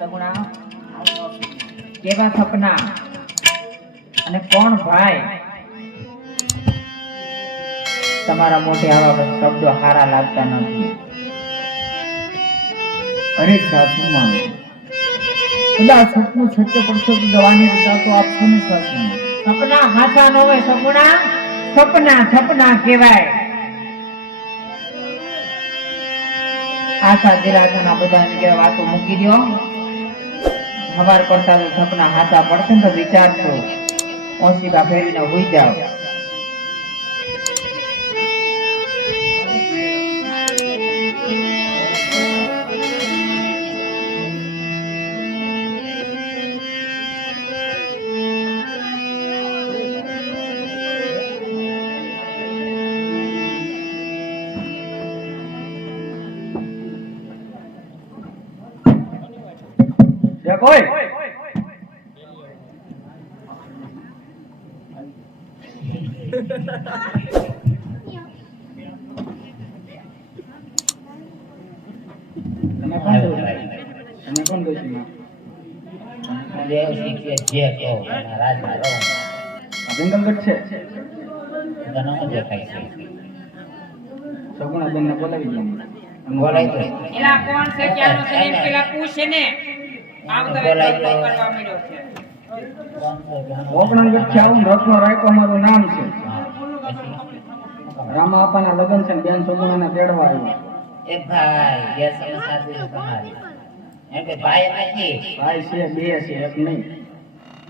સગુણા, કેવા સપના? અને કોણ ભાઈ? તમારા મોઢે આવા શબ્દો હારા લાગતા નથી. અરે સાસુમાં, કદાચ સપનું સત્ય પડશો જવાની રજા તો આપશો ને સાસુમાં? સપના હાથા ન હોય સપના સપના સપના કહેવાય. આશા દિલાસાના બધા કે વાતો મૂકી દો સવાર પડતા તો સપના હાથા પડશે ને તો વિચારશો. ઓશિકા ફેરીને હોઈ જાઓ. કોઈ તમે કોણ તમે કોણ છો દેખાય છે. સગુણા બેનને બોલાવી દો બોલાય તો. એલા કોણ છે? ક્યાંનો છે? એમ પેલા પૂછે ને. અમારું નામ છે. રામા આપાના લગ્ન છે બેન સગુણાને તેડવા આવ્યો. એ ભાઈ ગેસ સાથે છે તમારી એમ કે ભાઈ નથી. ભાઈ છે બે છે એક નહીં.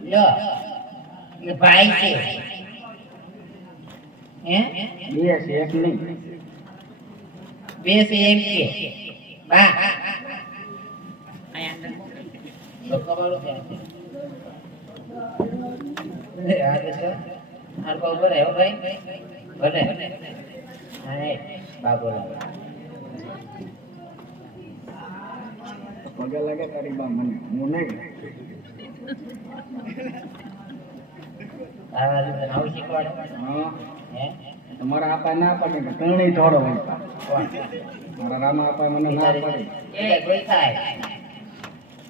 લો એ ભાઈ છે. હે? બે છે એક નહીં. બે છે એમ છે બા અહીંયા અંદર મોકલી. તો ખબર છે લે આ તો છે હરકો બોલે હો ભાઈ બોલે હા એ બા બોલે પગે લાગે તારી બા મને. હું નહીં તમારા આપા ના પાડે કે ત્રણેય ધોરો હોય મારા રામા આપા મને ના પાડે. એ થાય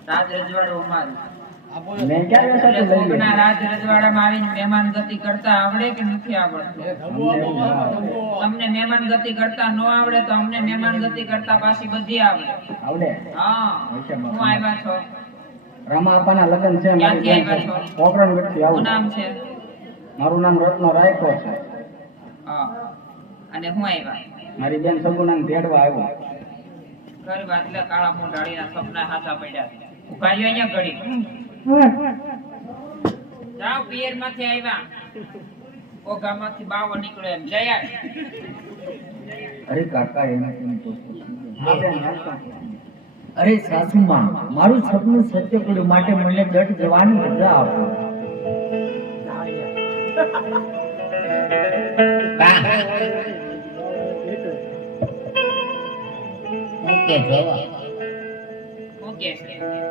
રાજ રજવાડું અમારું મેં ક્યારે એટલે સાથે લઈ કોકના ગઈ રાજ રજવાડામાં આવીને મહેમાન ગતિ કરતા આવડે કે નથી આવડતું? અમને એવું ના આવડે. તમને મહેમાન ગતિ કરતા ન આવડે તો અમને મહેમાન ગતિ કરતા પાછી બધી આવડે. આવડે? હા. હું આવ્યા છો? રામા આપાના લગ્ન છે ક્યાંથી આવ્યા છો? પોકરણગઢથી શું આવું. નામ છે? મારું નામ રત્નો રાયકો છે. હા. અને હું આવ્યા? મારી બેન સગુણાને તેડવા આવ્યો. ઘર વાતલે કાળા મોઢાળીના સપના હાથા પડ્યા છે ઊભા રહ્યો અહીંયા ઘડી. જાઓ પિયરમાંથી આવ્યા ઓગામાંથી બાવો નીકળ્યો એમ. જયા અરે કાકા એને. અરે સાસુમાં મારું સપનું સત્ય કર્યું માટે મને જટ જવાની રજા આપો. ઓકે હું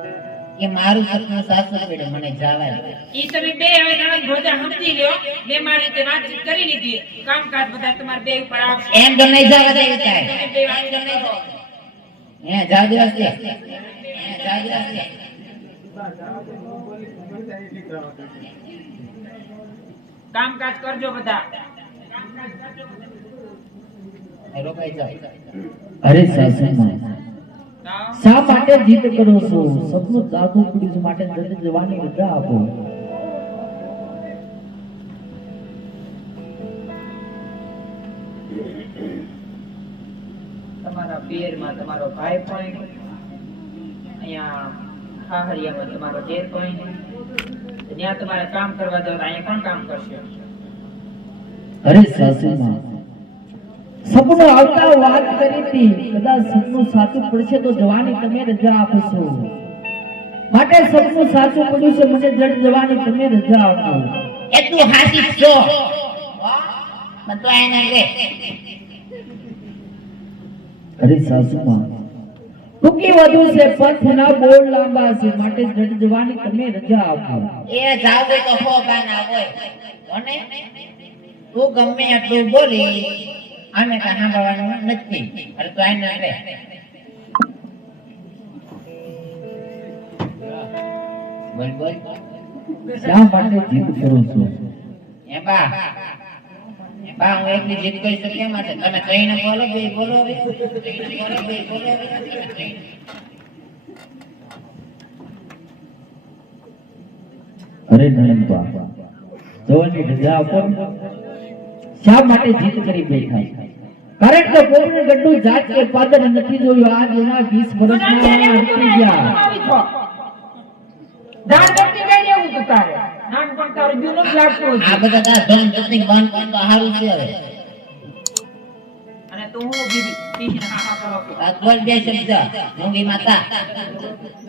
કે જોવા હું કે છે કે મારું સપનું સાસુ પડે મને જવા દે ઈ તમે બે હવે નણંદ ભોજા સમજી લ્યો. બે મારી રીતે વાતચીત કરી લીધી. કામકાજ બધા તમારે બે ઉપર આવશે. એમ તો નહીં જવા દે કાંઈ. તમે બે વાત એમ તો નહીં જવા દે. હે જાવ દિવસ દે હે જાવ દિવસ દે કામકાજ કરજો બધા. એ રોકાઈ જાઓ. અરે સાસુમાં. જાઓ. શા માટે જીત કરો છો? સપનું કર્યું છે માટે જલ્દી જવાની રજા આપો. તમારા પેરમાં તમારો ભાઈ પણ અહીંયા ખાહરિયામાં તમારો દેર પણ ત્યાં તમારે કામ કરવા જાવ અહીંયા પણ કામ કરશે? અરે સાસુમાં સપનું આવતા વાત કરી હતી. કદાચ સપનું સાચું પડશે તો જવાની તમે રજા આપશો. માટે સપનું સાચું પડ્યું છે મને જડ જવાની તમે રજા આપો. એ તું હાસી છો અરે સાસુમાં ટૂંકી વધુ છે પંથના બોલ લાંબા છે માટે જડ જવાની તમે રજા આપો. એ જાવ તો હો ગાના હોય. અને તું ગમે એટલું બોલી. અમે કાંઈ સાંભળવાનું નથી અરે તો આને રે બોલ બોલ શા માટે જીદ કરું છું એ બા એ બા હું એકલી જીત કરી શકું કેમ માટે તમે કહીને બોલો બે બોલો હવે. બોલો બે બોલો હવે. તમે કહીને. અરે નયનબા જવાની રજા આપો ને. શા માટે જીત કરી બેઠા કારણ કે કોઈને ગड्ढું જાત કે પાદર નથી જોયું. આ જેના 20 વર્ષમાં અટકી ગયા. દાન કરતી કઈ એવું તું તારે નાનપણ તારું જૂનું લાગતું આ બધા તારા ધન પત્ની બંધ કર તો સારું છે હવે. અને તું હું બીબી હા હા કરો. કે. આ બોલ બે શબ્દ. મૂંગી માતા.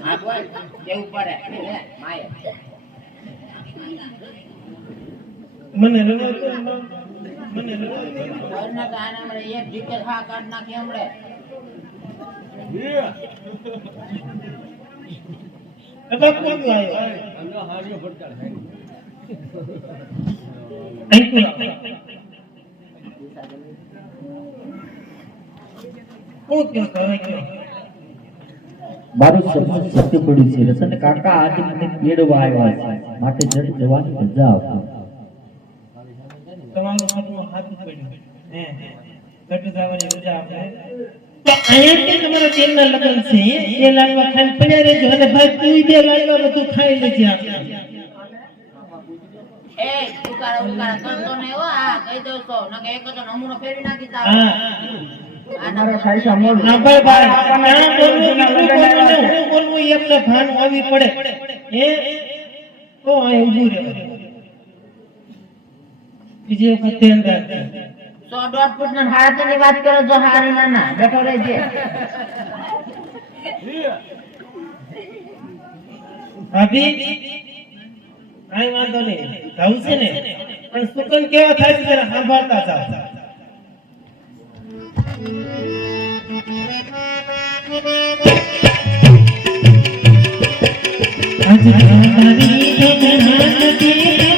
હા બોલ કેવું પડે. લે, મને રવાતો મને બોલ તો આને હમણાં એક જીકે હા કાઢ નાખી હમણાં. અબા કોણ આવ્યો અહીં કોણ કોણ ક્યાં કરે ક્યાં મારું સત્ય પડ્યું છે રસન કાકા આજે મને તેડવા આવ્યા છે. માટે જડ જવાની રજા આપો તમારું હે ઘટ જવાની રજા આપણે તો અહીંયા તમારા તેલના લગ્ન છે એ લાડવા ખાઈને પડ્યા રહેજો. અને ભાઈ તું બે લાડવા બધું ખાઈ લેજે આપણે. એ ઉકાળા ઉકાળા કરતો નહીં હો. આ કહી દઉં તો. નકે એક તો નમૂનો ફેરવી નાખી તારો. હા. અમારે થાય છે મોડું. ભાઈ ભાઈ ત્યાં બોલવું બોલવું બોલવું. એ ભાન આવી પડે. એ તો અહીં ઊભું રહે. બીજી વખત ધ્યાન રાખજે. સો દોઢ ફૂટ ના હાડા ની વાત કરો છો હારી ના ના બેઠો રહેજે. ભાભી કઈ વાંધો નહીં. ખાવું છે ને? પણ સુકન કેવા થાય છે જરા સાંભળતા જાઓ. આજ તારી જગન્નાથ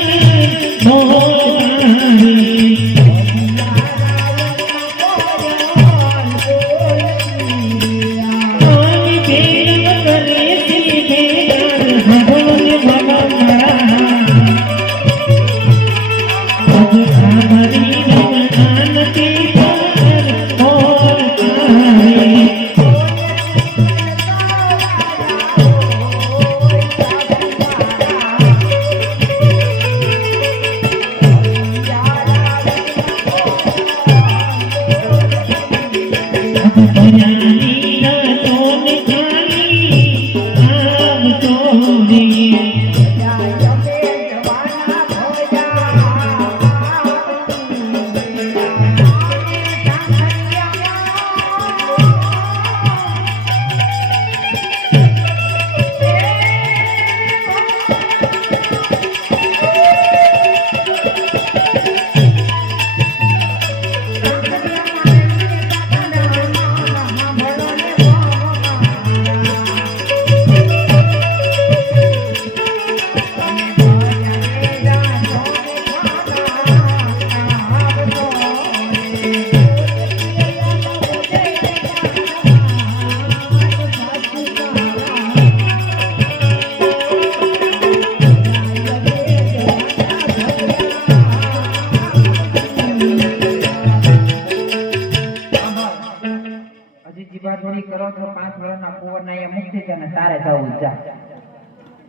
હજી કરો છો પાંચ વર્ષના કુંવરના એ મુક્તિ છે ને તારે જવું જા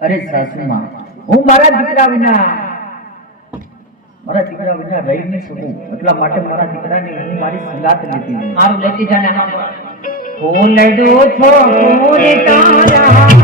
અરે સાસુમાં હું મારા દીકરા વિના મારા દીકરા વિના રહી નહીં શકું. એટલા માટે મારા દીકરાને હું મારી સંગાત લીધી. મારું લેતી જાને લઈ દો છો તારા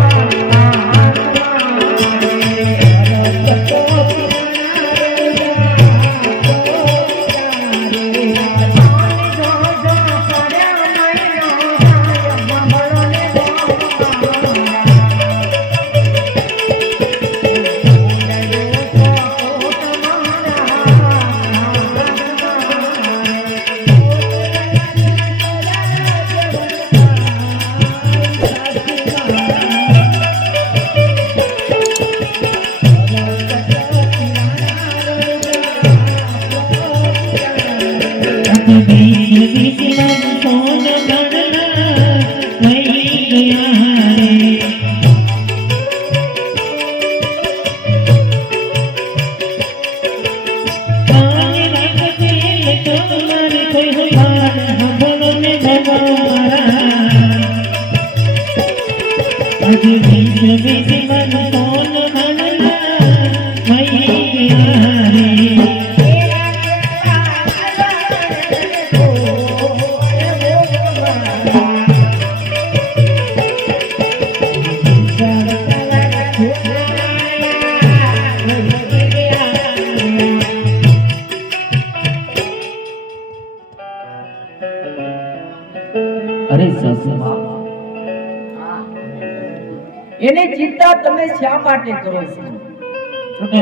એની ચિંતા તમે શા માટે કરો છો?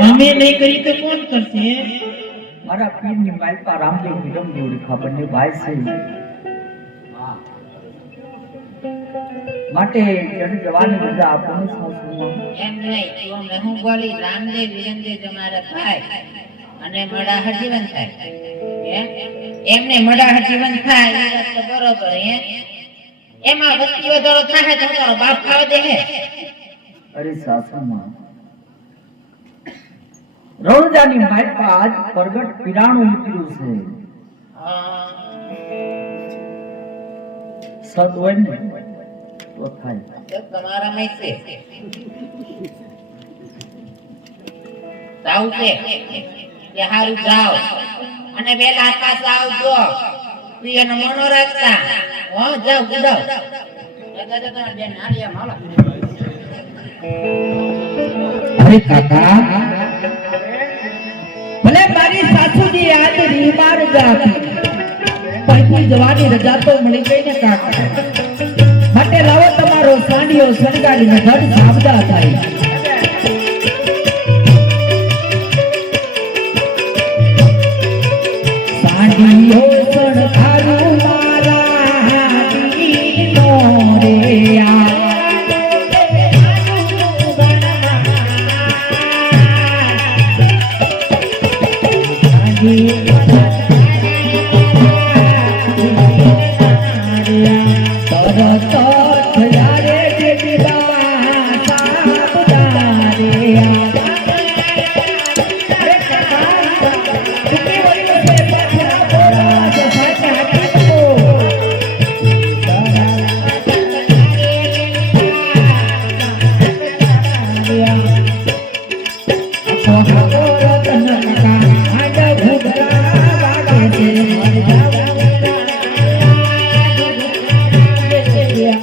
અમે નહીં કરી તો કોણ કરશે? મારા પીરની માલપા રામદેવ વિરમ દેવડી ખબર ને ભાઈ છે. માટે જડ જવાની બધા આપણને સાસુમાં. એમ નહીં તો હું બોલી રામદેવ વિરમદેવ તમારા ભાઈ અને મડાહર હજીવન થાય. એમને મડા હજીવન થાય એ વાત તો બરોબર હે? એમાં વસ્તી વધારો થાય તો તારો બાપ ખાવા દે હે? અરે સાસુમાં. રણજાની માલપા આજ પ્રગટ પીરાણું ઉતર્યું છે. સદ હોય ને તો થાય. તમારામાં છે. જાવું છે. કે હારું જાઓ. અને વેલા પાછા આવજો. પ્રિયનો મનો રાખતા. હો જાઓ ગુડાવ બેન હાલ્યા માલો અરે ભલે મારી સાસુજી આજ બીમાર જાતી પણ જવાની રજા તો મળી ગઈ ને કાકા. માટે લાવો તમારો સાંડિયો, શણગારીને ઘર સાબદા થાય